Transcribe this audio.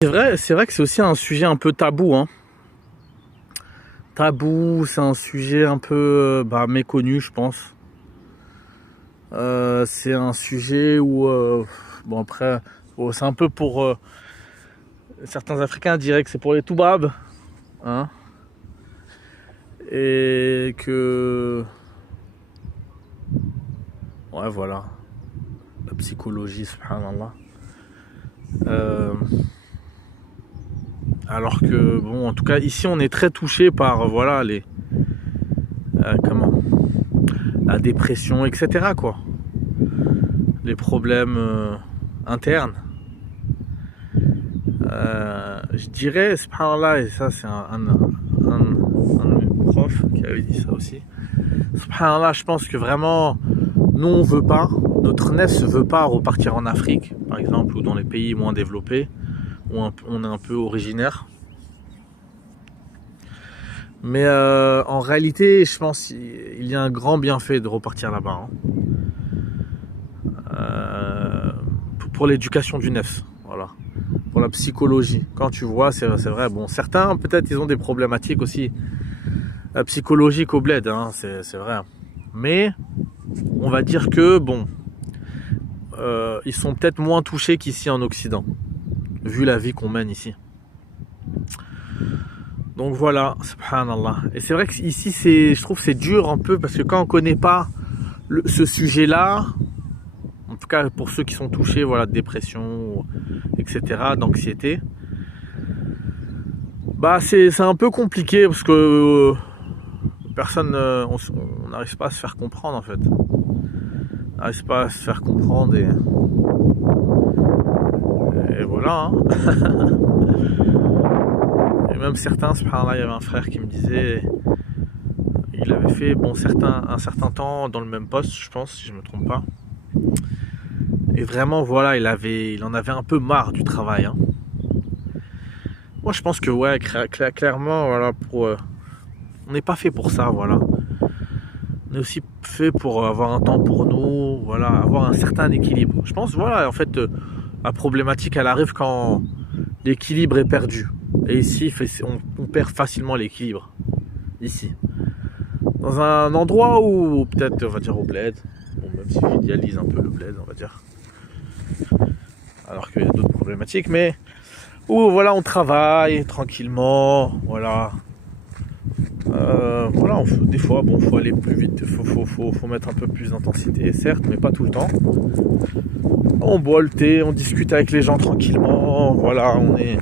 C'est vrai que c'est aussi un sujet un peu tabou, hein. Tabou, c'est un sujet un peu méconnu, je pense. C'est un sujet où, bon après, c'est un peu pour certains Africains diraient que c'est pour les toubabs, hein, et que, ouais voilà, la psychologie, subhanallah. Alors que bon, en tout cas ici on est très touché par voilà les la dépression, etc. quoi, les problèmes internes. Je dirais, subhanallah, et ça c'est un de mes profs qui avait dit ça aussi. Subhanallah, je pense que vraiment, nous on veut pas, notre nef ne veut pas repartir en Afrique, par exemple, ou dans les pays moins développés, où on est un peu originaire. Mais en réalité, je pense qu'il y a un grand bienfait de repartir là-bas. Hein. Pour l'éducation du nef, voilà. Pour la psychologie. Quand tu vois, c'est vrai. Bon, certains, peut-être, ils ont des problématiques aussi psychologiques au bled, hein, c'est vrai. Mais on va dire que, bon, ils sont peut-être moins touchés qu'ici en Occident, vu la vie qu'on mène ici. Donc voilà, subhanallah. Et c'est vrai que ici, je trouve que c'est dur un peu, parce que quand on connaît pas ce sujet-là, en tout cas pour ceux qui sont touchés, voilà, de dépression, etc., d'anxiété, c'est un peu compliqué, parce que personne, on n'arrive pas à se faire comprendre en fait. On n'arrive pas à se faire comprendre et voilà. Hein. Et même certains, subhanallah, il y avait un frère qui me disait, il avait fait un certain temps dans le même poste, je pense, si je me trompe pas. Et vraiment, voilà, il en avait un peu marre du travail. Hein. Moi, je pense que ouais, clairement, voilà, on n'est pas fait pour ça, voilà. On est aussi fait pour avoir un temps pour nous, voilà, avoir un certain équilibre. Je pense, voilà, en fait, la problématique, elle arrive quand l'équilibre est perdu. Et ici, on perd facilement l'équilibre. Ici. Dans un endroit où, peut-être, on va dire au bled, bon, même si j'idéalise un peu le bled, on va dire. Alors qu'il y a d'autres problématiques, mais où, voilà, on travaille tranquillement, voilà. Voilà, des fois, bon, faut aller plus vite, faut mettre un peu plus d'intensité, certes, mais pas tout le temps. On boit le thé, on discute avec les gens tranquillement, voilà, on est